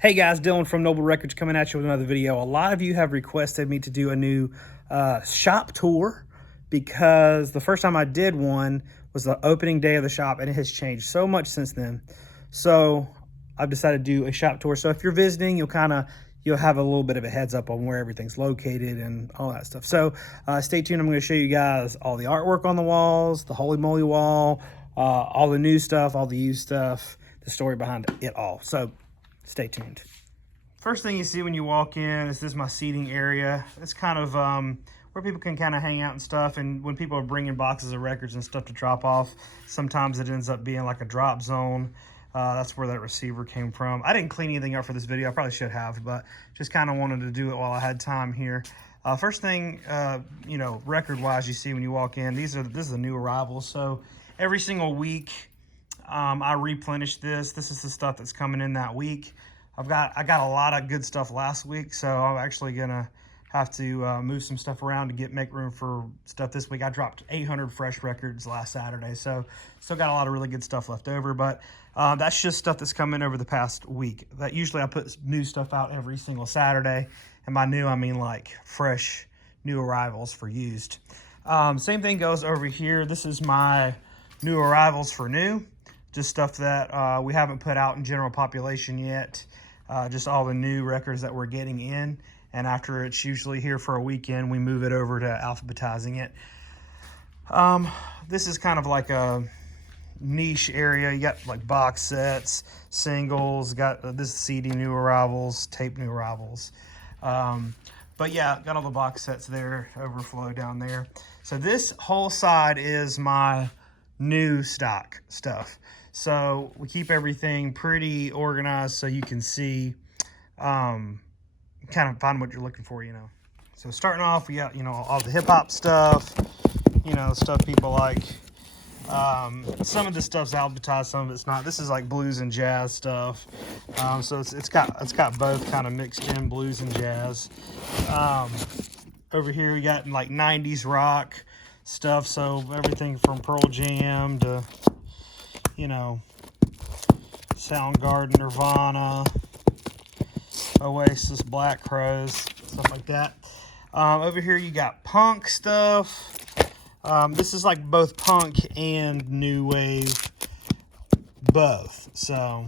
Hey guys, Dylan from Noble Records coming at you with another video. A lot of you have requested me to do a new shop tour because the first time I did one was the opening day of the shop and it has changed so much since then. So I've decided to do a shop tour. So if you're visiting, you'll have a little bit of a heads up on where everything's located and all that stuff. So stay tuned. I'm going to show you guys all the artwork on the walls, the Holy Moly wall, all the new stuff, all the used stuff, the story behind it all. So stay tuned. First thing you see when you walk in is this is my seating area. It's kind of where people can kind of hang out and stuff. And when people are bringing boxes of records and stuff to drop off, sometimes it ends up being like a drop zone. That's where that receiver came from. I didn't clean anything up for this video. I probably should have, but just kind of wanted to do it while I had time here. First thing, you know, record-wise, you see when you walk in, this is the new arrivals. So every single week, I replenish this. This is the stuff that's coming in that week. I got a lot of good stuff last week, so I'm actually gonna have to move some stuff around to make room for stuff this week. I dropped 800 fresh records last Saturday, so still got a lot of really good stuff left over. But that's just stuff that's come in over the past week. That usually I put new stuff out every single Saturday, and by new I mean like fresh new arrivals for used. Same thing goes over here. This is my new arrivals for new. Just stuff that we haven't put out in general population yet. Just all the new records that we're getting in. And after it's usually here for a weekend, we move it over to alphabetizing it. This is kind of like a niche area. You got like box sets, singles, got this CD new arrivals, tape new arrivals. But yeah, got all the box sets there, overflow down there. So this whole side is my new stock stuff. So we keep everything pretty organized so you can see, kind of find what you're looking for, you know. So starting off, we got, you know, all the hip hop stuff, you know, stuff people like. Some of this stuff's alphabetized, some of it's not. This is like blues and jazz stuff. So it's got both kind of mixed in, blues and jazz. Over here we got like 90s rock stuff, so everything from Pearl Jam to, you know, Soundgarden, Nirvana, Oasis, Black Crowes, stuff like that. Over here you got punk stuff. This is like both punk and new wave, both. So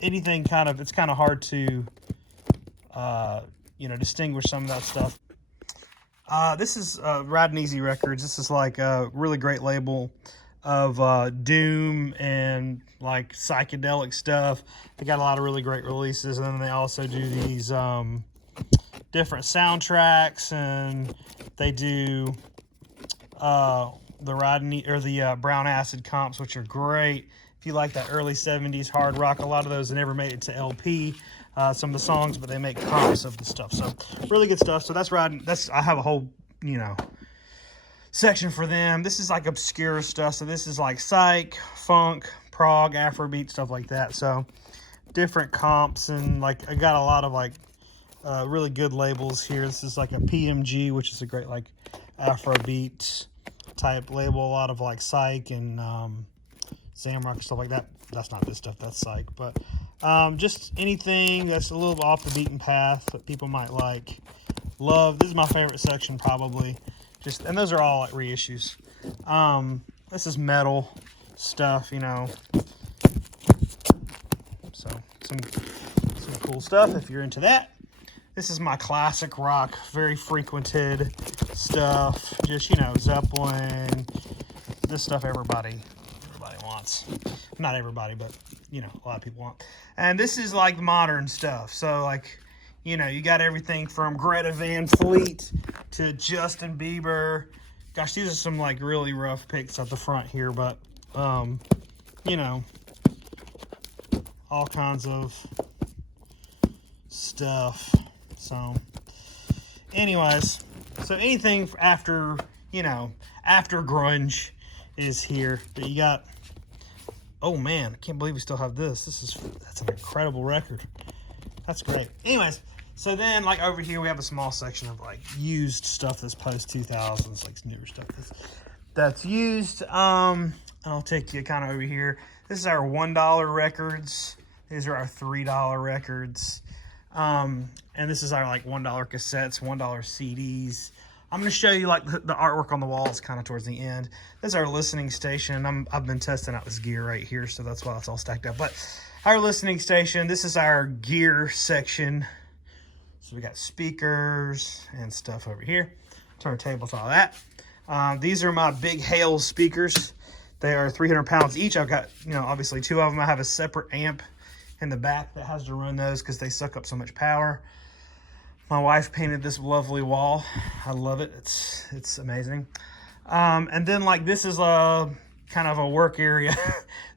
anything kind of, it's kind of hard to, you know, distinguish some of that stuff. This is Rad and Easy Records. This is like a really great label of doom and like psychedelic stuff. They got a lot of really great releases, and then they also do these different soundtracks, and they do the Brown Acid comps, which are great. If you like that early 70s hard rock, a lot of those never made it to LP, some of the songs, but they make comps of the stuff. So really good stuff. So that's Rad. I have a whole, you know, section for them. This is like obscure stuff. So this is like psych, funk, prog, Afrobeat, stuff like that. So different comps, and like I got a lot of like really good labels here. This is like a PMG, which is a great like Afrobeat type label. A lot of like psych and Zamrock, stuff like that. That's not this stuff, that's psych. But just anything that's a little off the beaten path that people might like. Love. This is my favorite section probably. And those are all like reissues. This is metal stuff, you know. So some cool stuff if you're into that. This is my classic rock, very frequented stuff. Just, you know, Zeppelin. This stuff everybody wants. Not everybody, but you know, a lot of people want. And this is like modern stuff. So like, you know, you got everything from Greta Van Fleet to Justin Bieber. Gosh, these are some like really rough picks at the front here, but you know, all kinds of stuff. So anyways, so anything after, you know, after grunge is here. But you got, oh man, I can't believe we still have this. That's an incredible record. That's great. Anyways, so then like over here we have a small section of like used stuff that's post 2000s, like newer stuff that's used. I'll take you kind of over here. This is our $1 records. These are our $3 records. And this is our like $1 cassettes, $1 CDs. I'm going to show you like the artwork on the walls kind of towards the end. This is our listening station. I've been testing out this gear right here, so that's why it's all stacked up. But our listening station, this is our gear section. So we got speakers and stuff over here. Turntables, all that. These are my big Hale speakers. They are 300 pounds each. I've got, you know, obviously 2 of them. I have a separate amp in the back that has to run those because they suck up so much power. My wife painted this lovely wall. I love it. It's amazing. And then like this is a kind of a work area.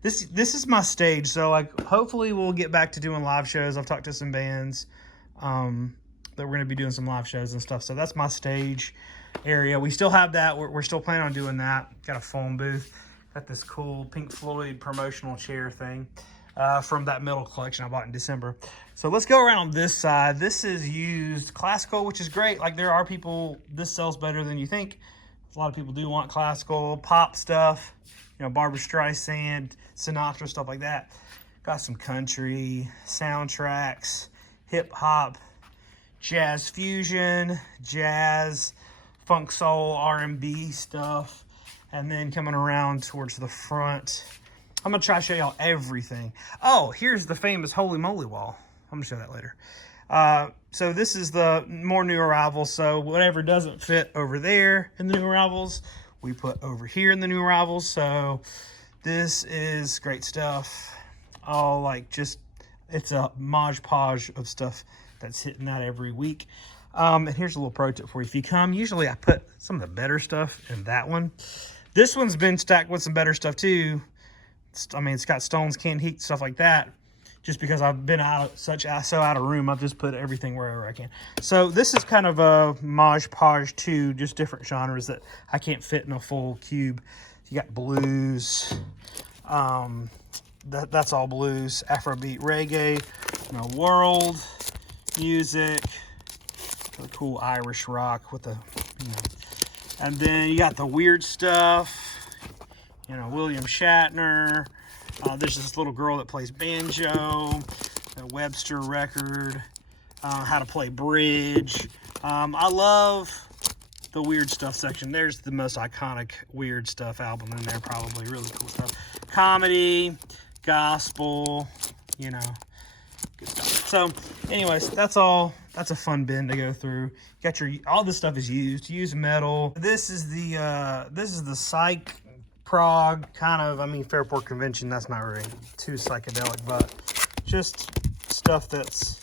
This is my stage. So like hopefully we'll get back to doing live shows. I've talked to some bands that we're going to be doing some live shows and stuff. So that's my stage area. We still have that. We're still planning on doing that. Got a phone booth. Got this cool Pink Floyd promotional chair thing from that metal collection I bought in December. So let's go around on this side. This is used classical, which is great. Like there are people, this sells better than you think. A lot of people do want classical, pop stuff, you know, Barbra Streisand, Sinatra, stuff like that. Got some country, soundtracks, hip hop, jazz fusion, jazz, funk soul, R&B stuff. And then coming around towards the front, I'm gonna try to show y'all everything. Oh, here's the famous Holy Moly wall. I'm gonna show that later. So this is the more new arrivals. So whatever doesn't fit over there in the new arrivals, we put over here in the new arrivals. So this is great stuff. All like just, it's a modge podge of stuff that's hitting that every week. And here's a little pro tip for you. If you come, usually I put some of the better stuff in that one. This one's been stacked with some better stuff too. I mean, it's got stones, canned heat, stuff like that. Just because I've been so out of room, I've just put everything wherever I can. So this is kind of a modge podge too, just different genres that I can't fit in a full cube. You got blues, that's all blues, Afrobeat, reggae, you know, world music, the cool Irish rock with the, you know. And then you got the weird stuff, you know, William Shatner. There's this little girl that plays banjo, a Webster record, how to play bridge. I love the weird stuff section. There's the most iconic weird stuff album in there, probably. Really cool stuff. Comedy, gospel, you know, good stuff. So anyways, that's all. That's a fun bin to go through. Got your, all this stuff is used metal. This is the Psych prog kind of, I mean, Fairport Convention, that's not really too psychedelic, but just stuff that's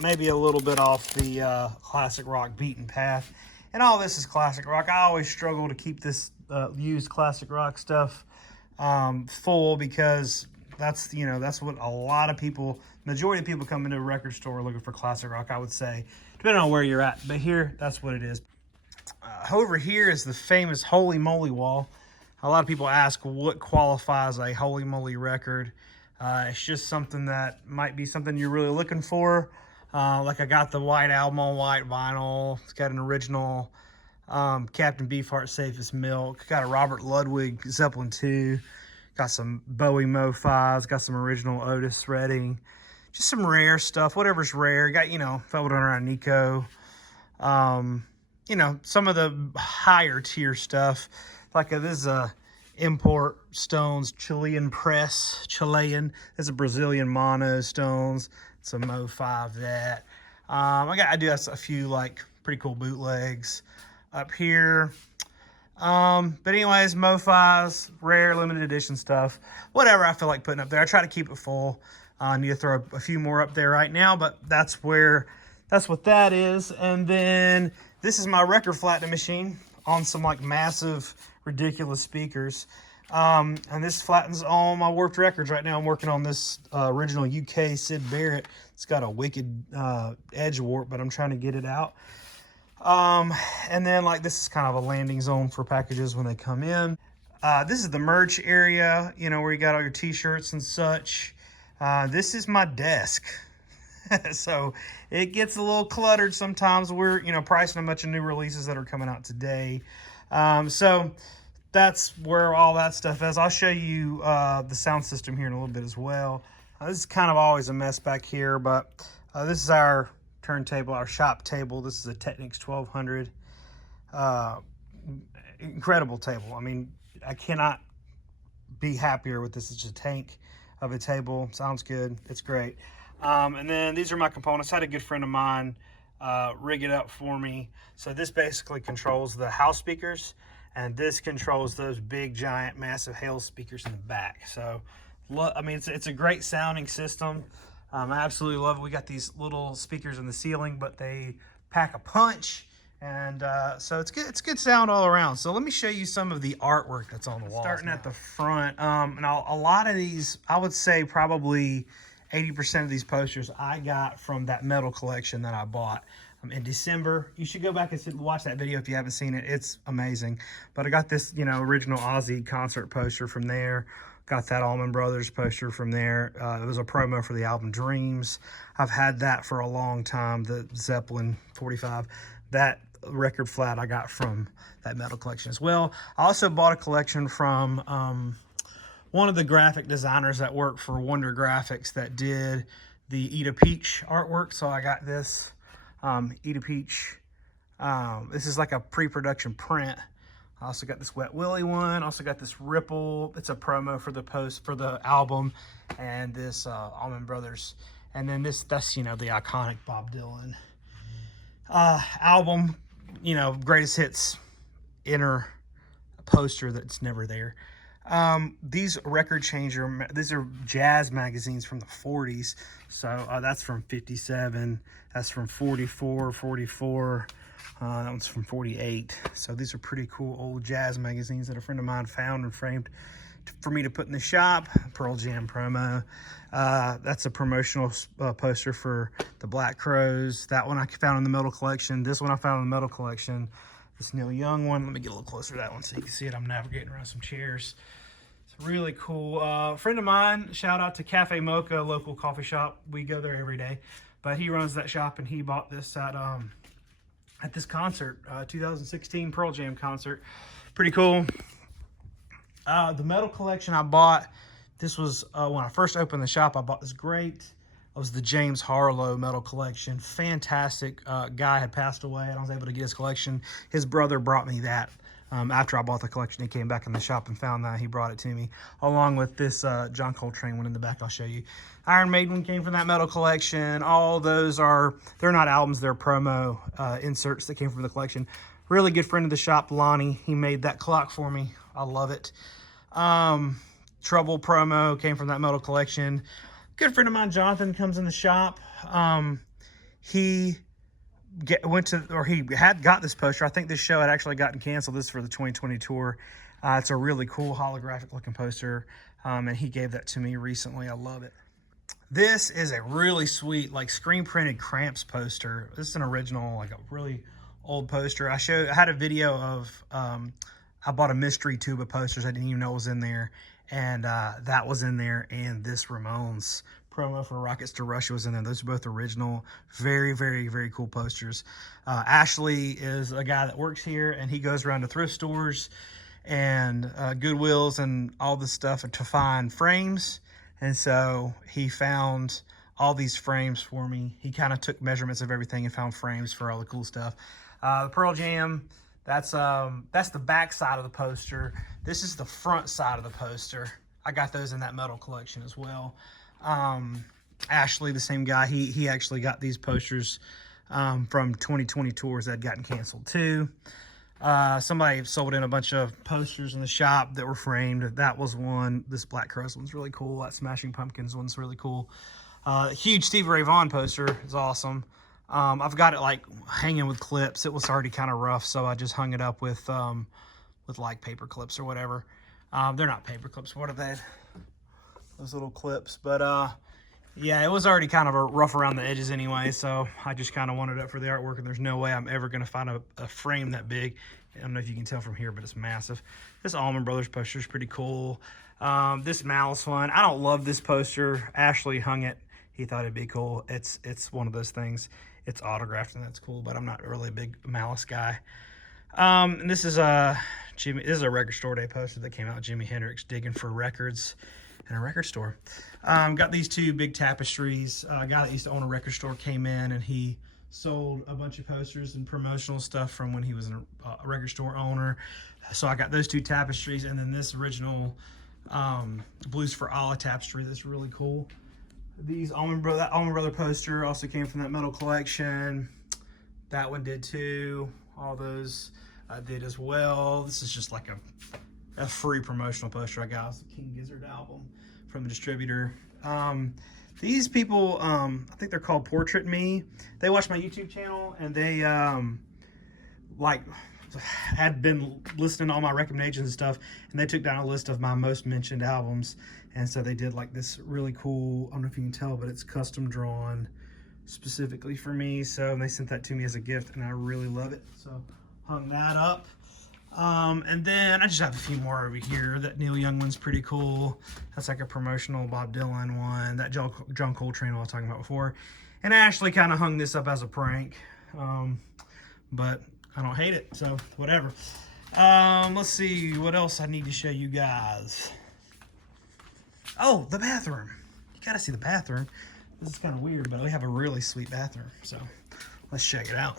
maybe a little bit off the classic rock beaten path. And all this is classic rock. I always struggle to keep this used classic rock stuff full, because that's, you know, that's what a lot of people, majority of people come into a record store looking for classic rock, I would say, depending on where you're at. But here, that's what it is. Over here is the famous Holy Moly wall. A lot of people ask what qualifies a Holy Moly record. It's just something that might be something you're really looking for. Like I got the white album on white vinyl. It's got an original Captain Beefheart Safest Milk. Got a Robert Ludwig Zeppelin 2. Got some Bowie Mo-Fi's. Got some original Otis Redding. Just some rare stuff, whatever's rare. Got, you know, Velvet Underground Nico. You know, some of the higher tier stuff. Like this is a import Stones Chilean press. Chilean. This is a Brazilian mono Stones. It's a Mo-5 that. I do have a few like pretty cool bootlegs up here. But anyways, Mo-Fi's, rare limited edition stuff. Whatever I feel like putting up there. I try to keep it full. I need to throw a few more up there right now, but that's what that is. And then this is my record flattening machine on some like massive, ridiculous speakers. And this flattens all my warped records right now. I'm working on this original UK Sid Barrett. It's got a wicked edge warp, but I'm trying to get it out. And then like this is kind of a landing zone for packages when they come in. This is the merch area, you know, where you got all your t-shirts and such. This is my desk. So it gets a little cluttered sometimes. We're, you know, pricing a bunch of new releases that are coming out today. So that's where all that stuff is. I'll show you the sound system here in a little bit as well. This is kind of always a mess back here, but this is our turntable, our shop table. This is a Technics 1200. Incredible table. I mean, I cannot be happier with this. It's just a tank of a table. Sounds good. It's great. And then these are my components. I had a good friend of mine rig it up for me. So this basically controls the house speakers, and this controls those big, giant, massive hail speakers in the back. So, I mean, it's a great sounding system. I absolutely love it. We got these little speakers in the ceiling, but they pack a punch. And so it's good. It's good sound all around. So let me show you some of the artwork that's on the wall. Starting at the front, and a lot of these, I would say probably 80% of these posters I got from that metal collection that I bought in December. You should go back and watch that video if you haven't seen it. It's amazing. But I got this, you know, original Ozzy concert poster from there. Got that Allman Brothers poster from there. It was a promo for the album Dreams. I've had that for a long time, the Zeppelin 45. That record flat I got from that metal collection as well. I also bought a collection from one of the graphic designers that worked for Wonder Graphics that did the Eat a Peach artwork. So I got this Eat a Peach. This is like a pre-production print. I also got this Wet Willie one. Also got this Ripple. It's a promo for the post for the album, and this Allman Brothers. And then that's, you know, the iconic Bob Dylan album, you know, greatest hits inner poster that's never there. These record changer, these are jazz magazines from the 40s. So that's from 57. That's from 44, 44. That one's from 48. So these are pretty cool old jazz magazines that a friend of mine found and framed for me to put in the shop. Pearl Jam promo. That's a promotional poster for the Black Crowes. That one I found in the metal collection. This one I found in the metal collection. This Neil Young one. Let me get a little closer to that one so you can see it. I'm navigating around some chairs. It's really cool. A friend of mine, shout out to Cafe Mocha, local coffee shop. We go there every day. But he runs that shop, and he bought this at this concert, 2016 Pearl Jam concert. Pretty cool. The metal collection I bought, this was when I first opened the shop. I bought this great. It was the James Harlow metal collection. Fantastic. Guy had passed away, and I was able to get his collection. His brother brought me that after I bought the collection. He came back in the shop and found that. He brought it to me, along with this John Coltrane one in the back. I'll show you. Iron Maiden came from that metal collection. All those they're not albums, they're promo inserts that came from the collection. Really good friend of the shop, Lonnie. He made that clock for me. I love it. Trouble promo came from that metal collection. Good friend of mine, Jonathan, comes in the shop. He had got this poster. I think this show had actually gotten canceled. This is for the 2020 tour. It's a really cool holographic looking poster. And he gave that to me recently. I love it. This is a really sweet, like, screen printed Cramps poster. This is an original, like a really old poster. I had a video of, I bought a mystery tube of posters. I didn't even know it was in there. And that was in there. And this Ramones promo for Rockets to Russia was in there. Those are both original. Very, very, very cool posters. Ashley is a guy that works here, and he goes around to thrift stores and Goodwills and all this stuff to find frames. And so he found all these frames for me. He kind of took measurements of everything and found frames for all the cool stuff. The Pearl Jam, that's the back side of the poster. This is the front side of the poster. I got those in that metal collection as well. Ashley, the same guy, he actually got these posters from 2020 tours that had gotten canceled too. Somebody sold in a bunch of posters in the shop that were framed. That was one. This Black Crowes one's really cool. That Smashing Pumpkins one's really cool. Huge Stevie Ray Vaughan poster is awesome. I've got it like hanging with clips. It was already kind of rough, so I just hung it up with like paper clips or whatever. They're not paper clips. What are they? Those little clips. But yeah, it was already kind of rough around the edges anyway, so I just kind of wanted it for the artwork, and there's no way I'm ever going to find a frame that big. I don't know if you can tell from here, but it's massive. This Allman Brothers poster is pretty cool. This Malice one, I don't love this poster. Ashley hung it. He thought it'd be cool. It's one of those things. It's autographed, and that's cool, but I'm not really a big Malice guy. And this is a record store day poster that came out. Jimi Hendrix digging for records. and a record store. Got these two big tapestries. A guy that used to own a record store came in and he sold a bunch of posters and promotional stuff from when he was a record store owner. So I got those two tapestries, and then this original Blues for Allah tapestry that's really cool. These that Allman Brother poster also came from that metal collection. That one did too. All those I did as well. This is just like a free promotional poster I got. It's the King Gizzard album from the distributor. These people, I think they're called Portrait Me. They watch my YouTube channel, and they like had been listening to all my recommendations and stuff, and they took down a list of my most mentioned albums. And so they did like this really cool, I don't know if you can tell, but it's custom drawn specifically for me. So they sent that to me as a gift, and I really love it. So hung that up. And then I just have a few more over here. That Neil Young one's pretty cool. That's like a promotional Bob Dylan one. That John Coltrane I was talking about before. And I actually kind of hung this up as a prank. But I don't hate it, so whatever. Let's see what else I need to show you guys. Oh, the bathroom. You gotta see the bathroom. This is kind of weird, but we have a really sweet bathroom. So let's check it out.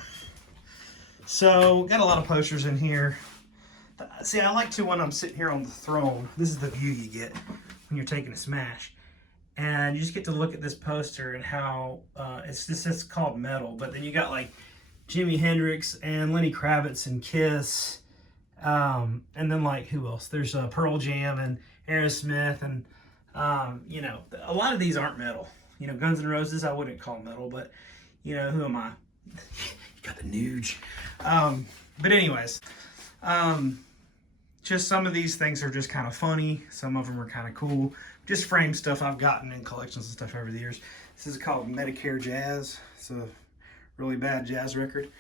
So got a lot of posters in here. See, I like to when I'm sitting here on the throne. This is the view you get when you're taking a smash. And you just get to look at this poster and how it's called metal, but then you got like Jimi Hendrix and Lenny Kravitz and Kiss. And then like who else? There's Pearl Jam and Aerosmith, and you know, a lot of these aren't metal. You know, Guns N' Roses I wouldn't call metal, but you know, who am I? You got the Nuge. But anyways, just some of these things are just kind of funny. Some of them are kind of cool. Just frame stuff I've gotten in collections and stuff over the years. This is called Medicare Jazz. It's a really bad jazz record.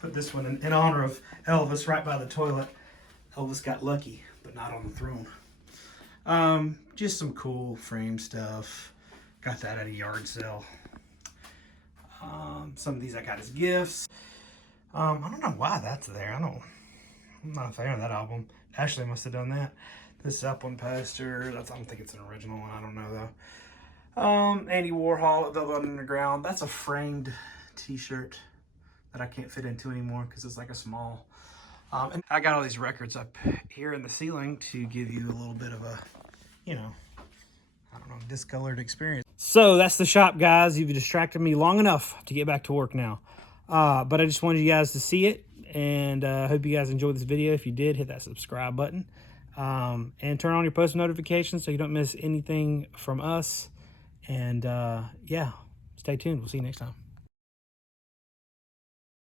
Put this one in honor of Elvis right by the toilet. Elvis got lucky, but not on the throne. Just some cool frame stuff. Got that at a yard sale. Some of these I got as gifts. I don't know why that's there. I'm not a fan of that album. Ashley must have done that. This Up One poster. I don't think it's an original one. I don't know though. Andy Warhol at Velvet Underground. That's a framed t-shirt that I can't fit into anymore because it's like a small. And I got all these records up here in the ceiling to give you a little bit of a, you know, I don't know, discolored experience. So that's the shop, guys. You've distracted me long enough to get back to work now. But I just wanted you guys to see it, and I hope you guys enjoyed this video. If you did, hit that subscribe button, and turn on your post notifications so you don't miss anything from us. And yeah, stay tuned. We'll see you next time.